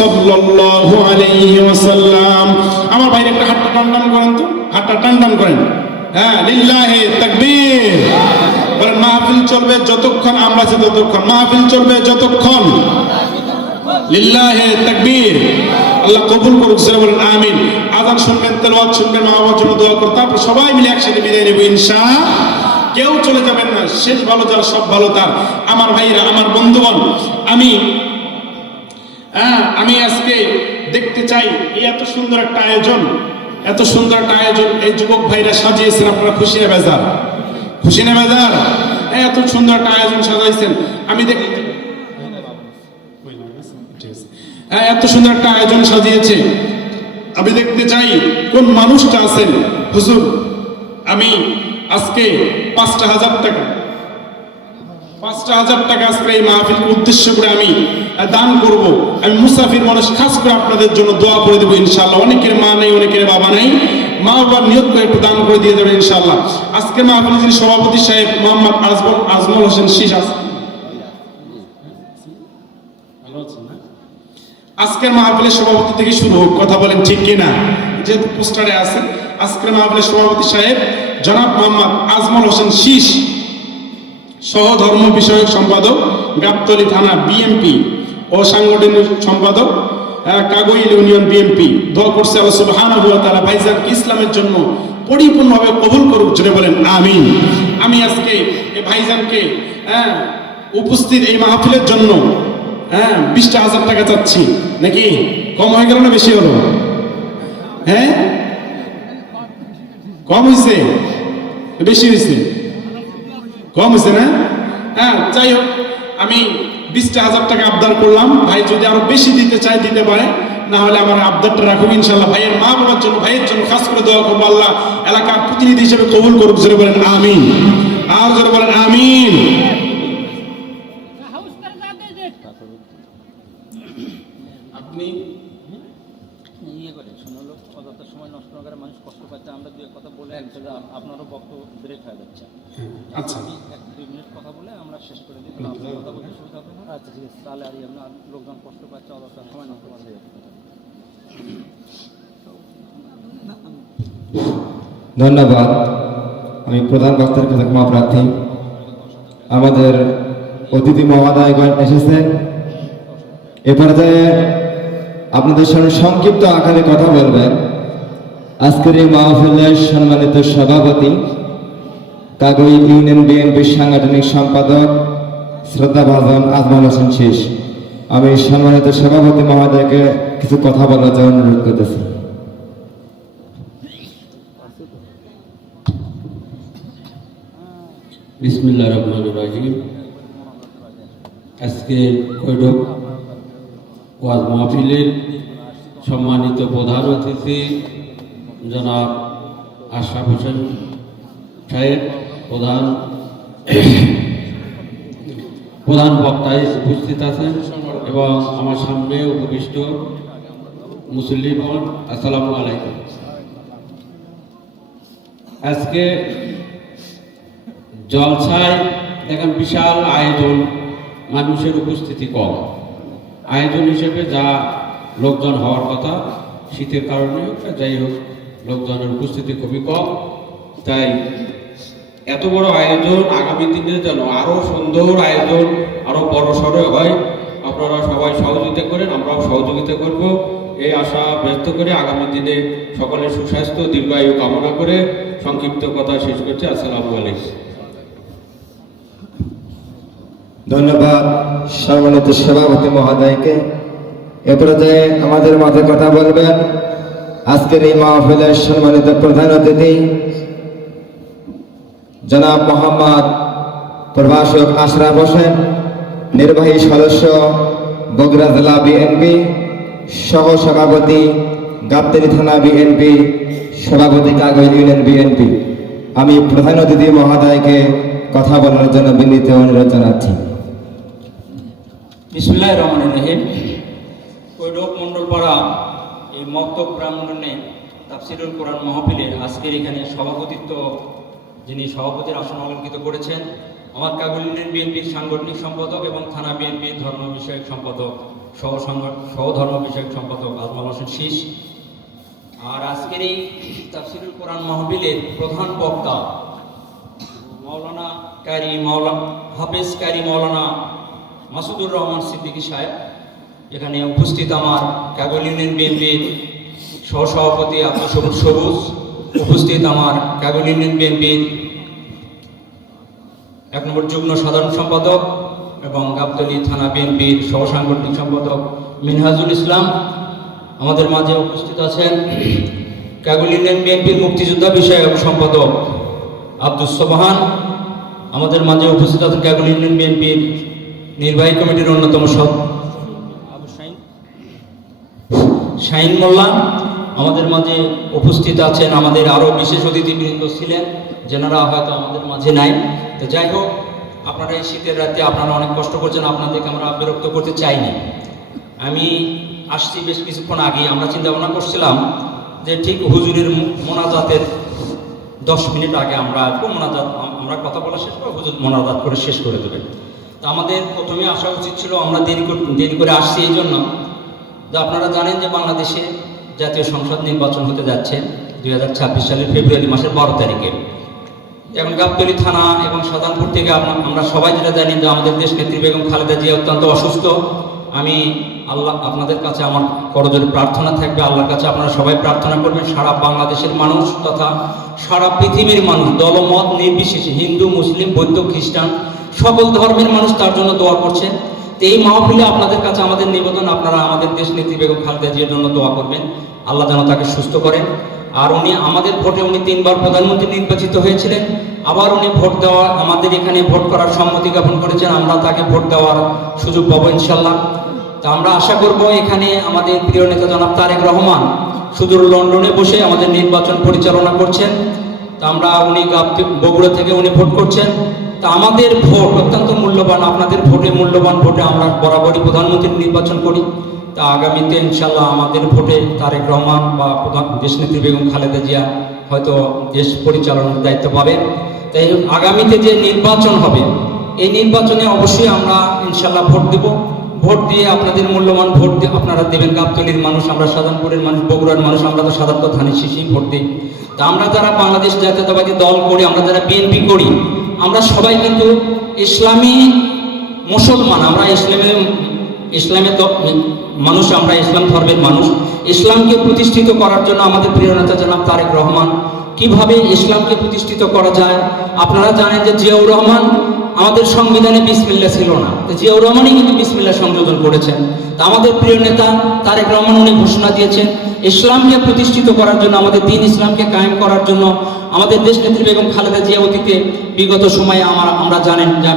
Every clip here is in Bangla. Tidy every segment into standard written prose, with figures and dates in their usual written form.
সাল্লাল্লাহু আলাইহি ওয়াসাল্লাম। আমার ভাইরা একটা হাতটা টান করেন তো, হাতটা টান করেন। হ্যাঁ, লিল্লাহি তাকবীর। বলেন মাহফিল চলবে যতক্ষণ আমরা আছি ততক্ষণ, মাহফিল চলবে যতক্ষণ। লিল্লাহি তাকবীর। আল্লাহ কবুল করুক, জোরে বলেন আমিন। আযান শুনবেন, তেলাওয়াত শুনবেন, মা বাবার জন্য দোয়া করতে, তারপর সবাই মিলে একসাথে বিদায় নেব ইনশাআল্লাহ। কেউ চলে যাবেন না, শেষ ভালো যার সব ভালো তার। আমার ভাইরা, আমার বন্ধুগণ, আমি আজকে দেখতে চাই এই এত সুন্দর একটা আয়োজন, এত সুন্দর একটা আয়োজন এই যুবক ভাইরা সাজিয়েছেন। আপনারা খুশি না বেজার? খুশি না বেজার? এত সুন্দর একটা আয়োজন সাজাইছেন। আমি দেখতে এত সুন্দর একটা আয়োজন সাজিয়েছে। আমি দেখতে চাই কোন মানুষটা আছেন। হুজুর, আমি আজকে 5,000 টাকা আজকে এই মাহফিলকে উদ্দেশ্য করে আমি দান করব। আমি মুসাফির মানুষ, খাস করে আপনাদের জন্য দোয়া করে দেবো ইনশাআল্লাহ। অনেকের মা নেই, অনেকের বাবা নাই, মা বাবার নিয়ত করে একটু দান করে দিয়ে যাবেন ইনশাআল্লাহ। আজকে মাহফিলের যিনি সভাপতি সাহেব মোহাম্মদ আজমল হোসেন শীষ, আজকের মাহফিলের সভাপতি থেকে শুরু হোক, কথা বলেন ঠিক কিনা? যেহেতু পোস্টারে আছে, আজকের মাহফিলের সভাপতি সাহেব জনাব মোহাম্মদ আজমল হোসেন শীষ, সহ ধর্ম বিষয়ক সম্পাদক গাবতলী থানা বিএমপি ও সাংগঠনিক সম্পাদক কাগইল ইউনিয়ন বিএমপি। দোয়া করছে আল্লাহ সুবহানাহু ওয়া তাআলা ভাইজানকে ইসলামের জন্য পরিপূর্ণভাবে কবুল করুক, জোরে বলেন আমিন। আমি আজকে এই ভাইজানকে উপস্থিত এই মাহফিলের জন্য 20,000 টাকা চাচ্ছি। নাকি কম হয়ে গেল না বেশি হলো? হ্যাঁ, কম হয়েছে, বেশি হয়েছে? কম হয়েছে না? যাই হোক, আমি 20,000 টাকা আবদার করলাম। ভাই যদি আরো বেশি দিতে চায় দিতে পারে, না হলে আমার আবদারটা রাখুন ইনশাআল্লাহ। ভাইয়ের মা বাবার জন্য, ভাইয়ের জন্য খাস করে দোয়া করবো, আল্লাহ এলাকার প্রতিনিধি হিসেবে কবুল করুক, জোরে বলেন আমিন। আর জোরে বলেন আমিন। আপনি সময় নষ্ট না করে মানুষ কষ্ট পাচ্ছে, আমরা দু এক কথা বলে আপনারও বক্তব্য ব্রেক হয়ে যাচ্ছে। আচ্ছা, আমি 1-2 মিনিট কথা বলে আমরা শেষ করে দিই, আপনার কথা বলতে সুবিধা হবে। আচ্ছা ঠিক আছে, তাহলে আর আপনার লোকজন কষ্ট পাচ্ছে, অযথা সময় নষ্ট করা যায়। ধন্যবাদ। আমি প্রধান বক্তার কাছে ক্ষমা প্রার্থী। আমাদের অতিথি মহোদয়গণ এসেছেন। এ পর্যায়ে আপনাদের সঙ্গে সংক্ষিপ্ত আকারে কথা বলবেন আজকের এই মাহফিলের সম্মানিত সভাপতি, কাগইল ইউনিয়ন বিএনপির সাংগঠনিক সম্পাদক শ্রদ্ধাভাজন আজমল হোসেন শীষ। আমি সম্মানিত সভাপতি মহোদয়কে কিছু কথা বলার জন্য অনুরোধ করতেছি। বিসমিল্লাহির রহমানির রহিম। আজকে কৈরব ওয়াজ মাহফিলের সম্মানিত প্রধান অতিথি জনাব আশরাফ হোসেন সাহেব প্রধান বক্তায় উপস্থিত আছেন এবং আমার সামনে উপবিষ্ট মুসল্লিগণ, আসসালামু আলাইকুম। আজকে জলসায় দেখেন বিশাল আয়োজন, মানুষের উপস্থিতি কম। আয়োজন হিসেবে যা লোকজন হওয়ার কথা, শীতের কারণে যাই হোক লোকজনের উপস্থিতি খুবই কম। তাই এত বড় আয়োজন আগামী দিনে যেন আরও সুন্দর আয়োজন, আরও বড় সড়ো হয়, আপনারা সবাই সহযোগিতা করেন, আমরাও সহযোগিতা করব, এই আশা ব্যক্ত করে আগামী দিনে সকলের সুস্বাস্থ্য দীর্ঘায়ু কামনা করে সংক্ষিপ্ত কথা শেষ করছি। আসসালামু আলাইকুম। ধন্যবাদ সম্মানিত সভাপতি মহোদয়কে। এ পর্যায়ে আমাদের মাঝে কথা বলবেন আজকের এই মাহফিলের সম্মানিত প্রধান অতিথি জনাব মোহাম্মদ প্রভাষক আশরাফ হোসেন, নির্বাহী সদস্য বগুড়া জেলা বিএনপি, সহ সভাপতি গাবতলী থানা বিএনপি, সভাপতি কাগইল ইউনিয়ন বিএনপি। আমি প্রধান অতিথি মহোদয়কে কথা বলার জন্য বিনীত অনুরোধ জানাচ্ছি। বিসমিল্লাহির রহমানির রহিম। কৈরব মণ্ডলপাড়া এই মক্তব প্রাঙ্গণে তাফসিরুল কোরআন মাহফিলের আজকের এখানে সভাপতিত্ব যিনি সভাপতির আসন অলঙ্কৃত করেছেন আমার কাবুল ইউনিয়ন বিএনপির সাংগঠনিক সম্পাদক এবং থানা বিএনপির ধর্ম বিষয়ক সম্পাদক সহ ধর্ম বিষয়ক সম্পাদক আজমল হোসেন শীষ। আর আজকের এই তাফসিরুল কোরআন মাহফিলের প্রধান বক্তা হাফেজ কারি মাওলানা মাসুদুর রহমান সিদ্দিকী সাহেব। এখানে উপস্থিত আমার কাবুল ইউনিয়ন বিএনপির সহসভাপতি আব্দুল সবুজ সবুজ, উপস্থিত আমার কাবুল ইউনিয়ন বিএনপির 1 নম্বর যুগ্ম সাধারণ সম্পাদক এবং গাবতলী থানা বিএনপির সহ সাংগঠনিক সম্পাদক মিনহাজুল ইসলাম। আমাদের মাঝে উপস্থিত আছেন কাবুল ইউনিয়ন বিএনপির মুক্তিযোদ্ধা বিষয়ক সম্পাদক আব্দুস সোবহান। আমাদের মাঝে উপস্থিত আছেন কাবুল ইউনিয়ন বিএনপির নির্বাহী কমিটির অন্যতম আবু শাহিন মোল্লা। আমাদের মাঝে উপস্থিত আছেন আমাদের আরও বিশেষ অতিথিবৃন্দ ছিলেন, যেনারা হয়তো আমাদের মাঝে নাই। তো যাই হোক, আপনারা এই শীতের রাতে আপনারা অনেক কষ্ট করছেন, আপনাদেরকে আমরা বিরক্ত করতে চাইনি। আমি আসছি বেশ কিছুক্ষণ আগে, আমরা চিন্তা ভাবনা করছিলাম যে ঠিক হুজুরের মোনাজাতের 10 মিনিট আগে আমরা আমরা কথা বলা শেষ করে হুজুর মোনাজাত করে শেষ করে দেবেন। তা আমাদের প্রথমে আসা উচিত ছিল, আমরা দেরি করে আসছি এই জন্য যে আপনারা জানেন যে বাংলাদেশে জাতীয় সংসদ নির্বাচন হতে যাচ্ছে 2026 সালের ফেব্রুয়ারি মাসের 12 তারিখে। এখন গাবতলী থানা এবং সাধারণপুর থেকে আমরা সবাই যেটা জানি যে আমাদের দেশ নেত্রী বেগম খালেদা জিয়া অত্যন্ত অসুস্থ। আমি আপনাদের কাছে আমার করজোরে প্রার্থনা থাকবে, আল্লাহর কাছে আপনারা সবাই প্রার্থনা করবেন। সারা বাংলাদেশের মানুষ তথা সারা পৃথিবীর মানুষ দলমত নির্বিশেষে, হিন্দু মুসলিম বৌদ্ধ খ্রিস্টান সকল ধর্মের মানুষ তার জন্য দোয়া করছে। তো এই মাহফিলে আপনাদের কাছে আমাদের নিবেদন, আপনারা আমাদের দেশ নেত্রী বেগম খালেদা জিয়ার জন্য দোয়া করবেন, আল্লাহ যেন তাকে সুস্থ করেন। আর উনি আমাদের ভোটে 3 বার প্রধানমন্ত্রী নির্বাচিত হয়েছিলেন, আবার উনি ভোট দেওয়া আমাদের এখানে ভোট করার সম্মতি জ্ঞাপন করেছেন, আমরা তাকে ভোট দেওয়ার সুযোগ পাবো ইনশাল্লাহ। তা আমরা আশা করব এখানে আমাদের প্রিয় নেতা জনাব তারেক রহমান সুদূর লন্ডনে বসে আমাদের নির্বাচন পরিচালনা করছেন। তা আমরা বগুড়া থেকে উনি ভোট করছেন। তা আমাদের ভোট অত্যন্ত মূল্যবান, আপনাদের মূল্যবান ভোটে আমরা বরাবরই প্রধানমন্ত্রী নির্বাচন করি। তা আগামীতে ইনশাল্লাহ আমাদের ভোটে তারেক রহমান বা দেশনেত্রী বেগম খালেদা জিয়া হয়তো দেশ পরিচালনার দায়িত্ব পাবেন। তাই আগামীতে যে নির্বাচন হবে এই নির্বাচনে অবশ্যই আমরা ইনশাল্লাহ ভোট দেব। ভোট দিয়ে আপনাদের মূল্যবান ভোট আপনারা দেবেন। গাবতলীর মানুষ, আমরা সাধারণপুরের মানুষ, বগুড়ার মানুষ, আমরা তো সাধারণত ধানের শীষেই ভোট দিই। তা আমরা যারা বাংলাদেশ জাতীয়তাবাদী দল করি, আমরা যারা বিএনপি করি, আমরা সবাই কিন্তু ইসলামী মুসলমান, আমরা ইসলামের মানুষ, আমরা ইসলাম ধর্মের মানুষ। ইসলামকে প্রতিষ্ঠিত করার জন্য আমাদের প্রিয় নেতা জনাব তারেক রহমান কিভাবে ইসলামকে প্রতিষ্ঠিত করা যায়, আপনারা জানেন যে জিয়াউর রহমান আমাদের সংবিধানে বিসমিল্লাহ ছিল না, তো জিয়াউর রহমানই কিন্তু বিসমিল্লাহ সংযোজন করেছেন। তা আমাদের প্রিয় নেতা তারেক রহমান উনি ঘোষণা দিয়েছেন ইসলামকে প্রতিষ্ঠিত করার জন্য, আমাদের দ্বীন ইসলামকে কায়েম করার জন্য আমাদের দেশনেত্রী বেগম খালেদা জিয়া অতীতে বিগত সময়ে আমরা জানেন যে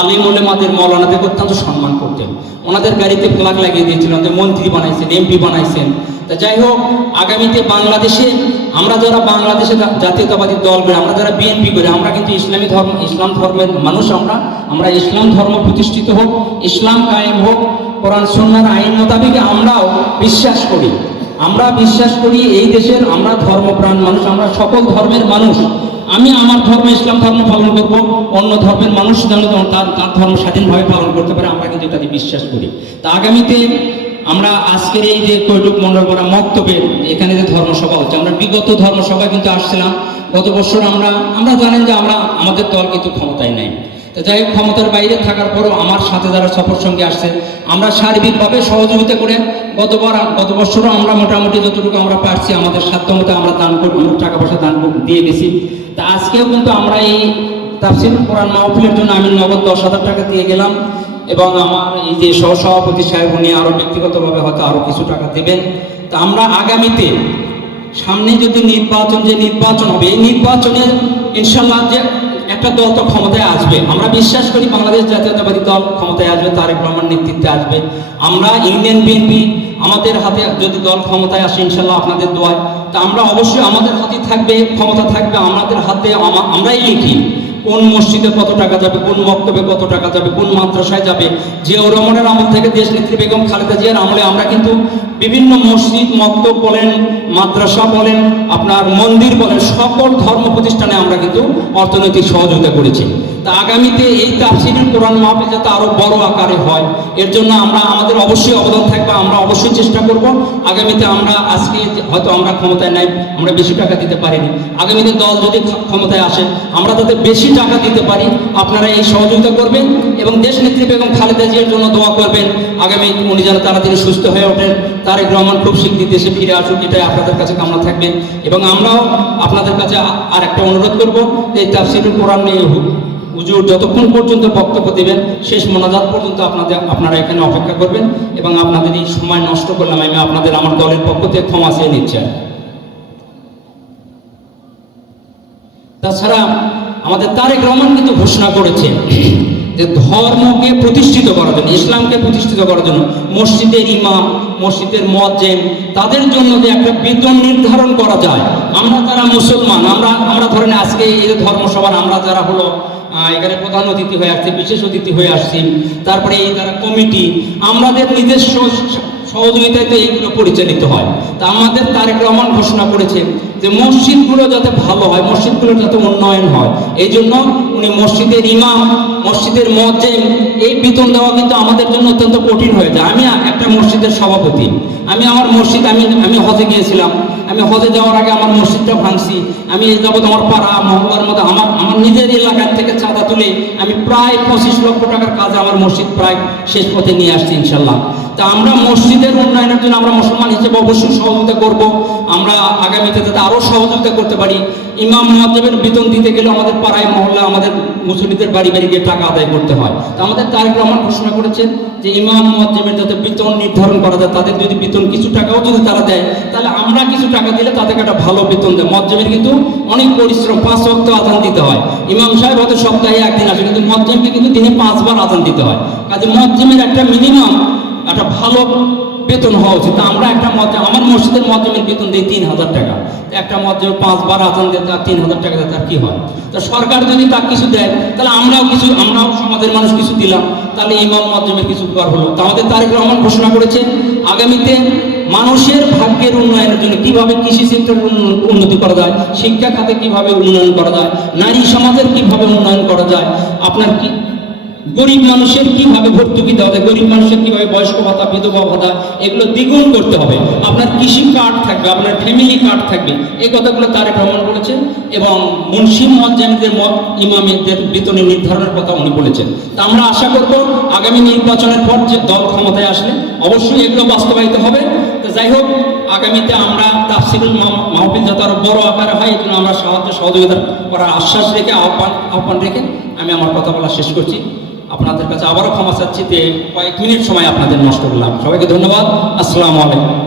আলিম ওলেমাদের মৌলানাদের অত্যন্ত সম্মান করতেন, ওনাদের গাড়িতে ফ্ল্যাগ লাগিয়ে দিয়েছিলেন, ওদের মন্ত্রী বানাইছেন, এমপি বানাইছেন। তা যাই হোক, আগামীতে বাংলাদেশে আমরা যারা বাংলাদেশে জাতীয়তাবাদী দল করি, আমরা যারা বিএনপি করি, আমরা কিন্তু ইসলাম ধর্মের মানুষ। আমরা ইসলাম ধর্ম প্রতিষ্ঠিত হোক, ইসলাম কায়েম হোক, কোরআন সুন্নাহর আইন মোতাবেক আমরাও বিশ্বাস করি। আমরা বিশ্বাস করি এই দেশের আমরা ধর্মপ্রাণ মানুষ, আমরা সকল ধর্মের মানুষ। আমি আমার ধর্ম ইসলাম ধর্ম পালন করব, অন্য ধর্মের মানুষ যেন তার ধর্ম স্বাধীনভাবে পালন করতে পারে, আমরা কিন্তু এটাতে বিশ্বাস করি। তা আগামীতে আমরা আজকের এই যে কৈটুক মন্ডল করা মক্তবের এখানে যে ধর্মসভা হচ্ছে, আমরা বিগত ধর্মসভায় কিন্তু আসছিলাম গত বছর। আমরা জানেন যে আমাদের দল কিন্তু ক্ষমতায় নাই। তো যাই হোক, ক্ষমতার বাইরে থাকার পরও আমার সাথে যারা সফর সঙ্গে আসছে, আমরা সার্বিকভাবে সহযোগিতা করে গত বছরও আমরা মোটামুটি যতটুকু আমরা পারছি আমাদের সাধ্যমতো আমরা দান করি, টাকা পয়সা দান দিয়ে গেছি। তা আজকেও কিন্তু আমরা এই তাফসীরুল কোরআন মাহফিলের জন্য আমি নগদ 10,000 টাকা দিয়ে গেলাম, এবং আমার এই যে সহসভাপতি সাহেব উনি আরও ব্যক্তিগতভাবে হয়তো আরও কিছু টাকা দেবেন। তা আমরা আগামীতে সামনে যদি নির্বাচন হবে, এই নির্বাচনে ইনশাল্লাহ যে একটা দল তো ক্ষমতায় আসবে, আমরা বিশ্বাস করি বাংলাদেশ জাতীয়তাবাদী দল ক্ষমতায় আসবে, তারেক রহমান নেতৃত্বে আসবে। আমরা ইউনিয়ন বিএনপি আমাদের হাতে যদি দল ক্ষমতায় আসে ইনশাল্লাহ আপনাদের দোয়ায়, তা আমরা অবশ্যই আমাদের হাতে থাকবে, ক্ষমতা থাকবে আমাদের হাতে, আমরাই লিখি। কোন মসজিদে কত টাকা যাবে, কোন মক্তবে কত টাকা যাবে, কোন মাদ্রাসায় যাবে। জিয়াউর রহমানের আমল থেকে দেশনেত্রী বেগম খালেদা জিয়ার আমলে আমরা কিন্তু বিভিন্ন মসজিদ, মক্তব বলেন, মাদ্রাসা বলেন, আপনার মন্দির বলেন, সকল ধর্ম প্রতিষ্ঠানে আমরা কিন্তু অর্থনৈতিক সহযোগিতা করেছি। তা আগামীতে এই তাফসীরুল কোরআন মাহফিল যাতে আরো বড় আকারে হয়, এর জন্য আমাদের অবশ্যই অবদান থাকবে। আমরা অবশ্যই চেষ্টা করব আগামীতে। আমরা আজকে হয়তো আমরা ক্ষমতায় নাই, আমরা বেশি টাকা দিতে পারিনি, আগামীতে দল যদি ক্ষমতায় আসে আমরা তাদের বেশি টাকা দিতে পারি। আপনারা এই সহযোগিতা করবেন এবং দেশনেত্রী বেগম খালেদা জিয়ার জন্য দোয়া করবেন। আগামী উনি যেন তাড়াতাড়ি সুস্থ হয়ে ওঠেন, তারেক রহমান খুব শীঘ্রই দেশে ফিরে আসুক, এটাই আপনাদের কাছে কামনা থাকবে। এবং আমরাও আপনাদের কাছে আর একটা অনুরোধ করব, এই তাফসীরুল কোরআন নিয়ে হুজুর যতক্ষণ পর্যন্ত বক্তব্য দেবেন, শেষ মোনাজাত পর্যন্ত আপনারা এখানে অপেক্ষা করবেন। এবং আপনাদের এই সময় নষ্ট করলাম আমি আমার দলের পক্ষ থেকে ক্ষমা চেয়ে নিচ্ছি। তাছাড়া আমাদের তারেক রহমান কিন্তু ঘোষণা করেছে যে ধর্মকে প্রতিষ্ঠিত করার জন্য, ইসলামকে প্রতিষ্ঠিত করার জন্য মসজিদের ইমাম, মসজিদের মুয়াজ্জিন, তাদের জন্য যে একটা বেতন নির্ধারণ করা যায়। আমরা যারা মুসলমান, আমরা ধরেন আজকে এই ধর্মসভার আমরা যারা হলো এখানে প্রধান অতিথি হয়ে আসছি, বিশেষ অতিথি হয়ে আসছি, তারপরে এই যারা কমিটি, আমাদের নিজস্ব সহযোগিতায় এইগুলো পরিচালিত হয়। তা আমাদের তারেক রহমান ঘোষণা করেছে যে মসজিদগুলো যাতে ভালো হয়, মসজিদগুলোর যাতে উন্নয়ন হয়, এই জন্য উনি মসজিদের ইমাম, মসজিদের মুয়াজ্জিন এই বেতন দেওয়া কিন্তু আমাদের জন্য অত্যন্ত কঠিন হয়ে যায়। আমি একটা মসজিদের সভাপতি, আমার মসজিদ, আমি হজে গিয়েছিলাম, আমি হজে যাওয়ার আগে আমার মসজিদটা ভাঙছি। আমি এই যাবৎ আমার পাড়া মহল্লার মধ্যে আমার নিজের এলাকার থেকে চাঁদা তুলে আমি প্রায় 25 লক্ষ টাকার কাজে আমার মসজিদ প্রায় শেষ পথে নিয়ে আসছি ইনশাল্লাহ। তা আমরা মসজিদের উন্নয়নের জন্য আমরা মুসলমান হিসেবে অবশ্যই সহযোগিতা করব। আমরা আগামীতে যাতে আরও সহযোগিতা করতে পারি। ইমাম মুয়াজ্জিনের বেতন দিতে গেলে আমাদের পাড়ায় মহল্লা, আমাদের মুসল্লিদের বাড়ি বাড়ি গিয়ে টাকা আদায় করতে হয়। তা আমাদের তারেক রহমান ঘোষণা করেছেন যে ইমাম মুয়াজ্জিনের যাতে বেতন নির্ধারণ করা যায়, তাদের যদি বেতন কিছু টাকাও যদি তারা দেয়, তাহলে আমরা কিছু টাকা দিলে তাদেরকে একটা ভালো বেতন দেয়। মুয়াজ্জিনের কিন্তু অনেক পরিশ্রম, 5 ওয়াক্ত আযান দিতে হয়। ইমাম সাহেব হয়তো সপ্তাহে একদিন আসে, কিন্তু মুয়াজ্জিনকে কিন্তু দিনে 5 বার আযান দিতে হয়। কাজে মুয়াজ্জিনের একটা মিনিমাম একটা ভালো বেতন হওয়া উচিত। আমরা একটা আমার মসজিদের মুয়াজ্জিনের বেতন দেয় 3000 টাকা, একটা মুয়াজ্জিন 5 বার আযান দেয়, তার 3000 টাকা দেয়, তার কি হয়? তা সরকার যদি তার কিছু দেয়, তাহলে আমরাও সমাজের মানুষ কিছু দিলাম, তাহলে ইমাম মুয়াজ্জিনের কিছু উপকার হলো। তা আমাদের তারেক রহমান ঘোষণা করেছে আগামীতে মানুষের ভাগ্যের উন্নয়নের জন্য কিভাবে কৃষি সেক্টরের উন্নতি করা যায়, শিক্ষা খাতে কিভাবে উন্নয়ন করা যায়, নারী সমাজের কিভাবে উন্নয়ন করা যায়, আপনার কি গরিব মানুষের কিভাবে ভর্তুকি দেওয়া যায়, গরিব মানুষের কিভাবে বয়স্ক ভাতা, বিধবা ভাতা এগুলো দ্বিগুণ করতে হবে। আপনার কৃষি কার্ড থাকবে, আপনার ফ্যামিলি কার্ড থাকবে, এই কথাগুলো তারেক রহমান বলেছেন। এবং মুন্সি মুয়াজ্জিনদের ইমামদের বেতনের নির্ধারণের কথা উনি বলেছেন। তা আমরা আশা করব আগামী নির্বাচনের পর যে দল ক্ষমতায় আসলে অবশ্যই এগুলো বাস্তবায়িত হবে। তো যাই হোক, আগামীতে আমরা তাফসীরুল মাহফিল যাতে আরো বড় আকারে হয়, এই জন্য আমরা সহযোগিতা করার আশ্বাস রেখে, আহ্বান রেখে আমি আমার কথা বলা শেষ করছি। আপনাদের কাছে আবারও ক্ষমা চাচ্ছি যে কয়েক মিনিট সময় আপনাদের নষ্ট করলাম। সবাইকে ধন্যবাদ। আসসালামু আলাইকুম।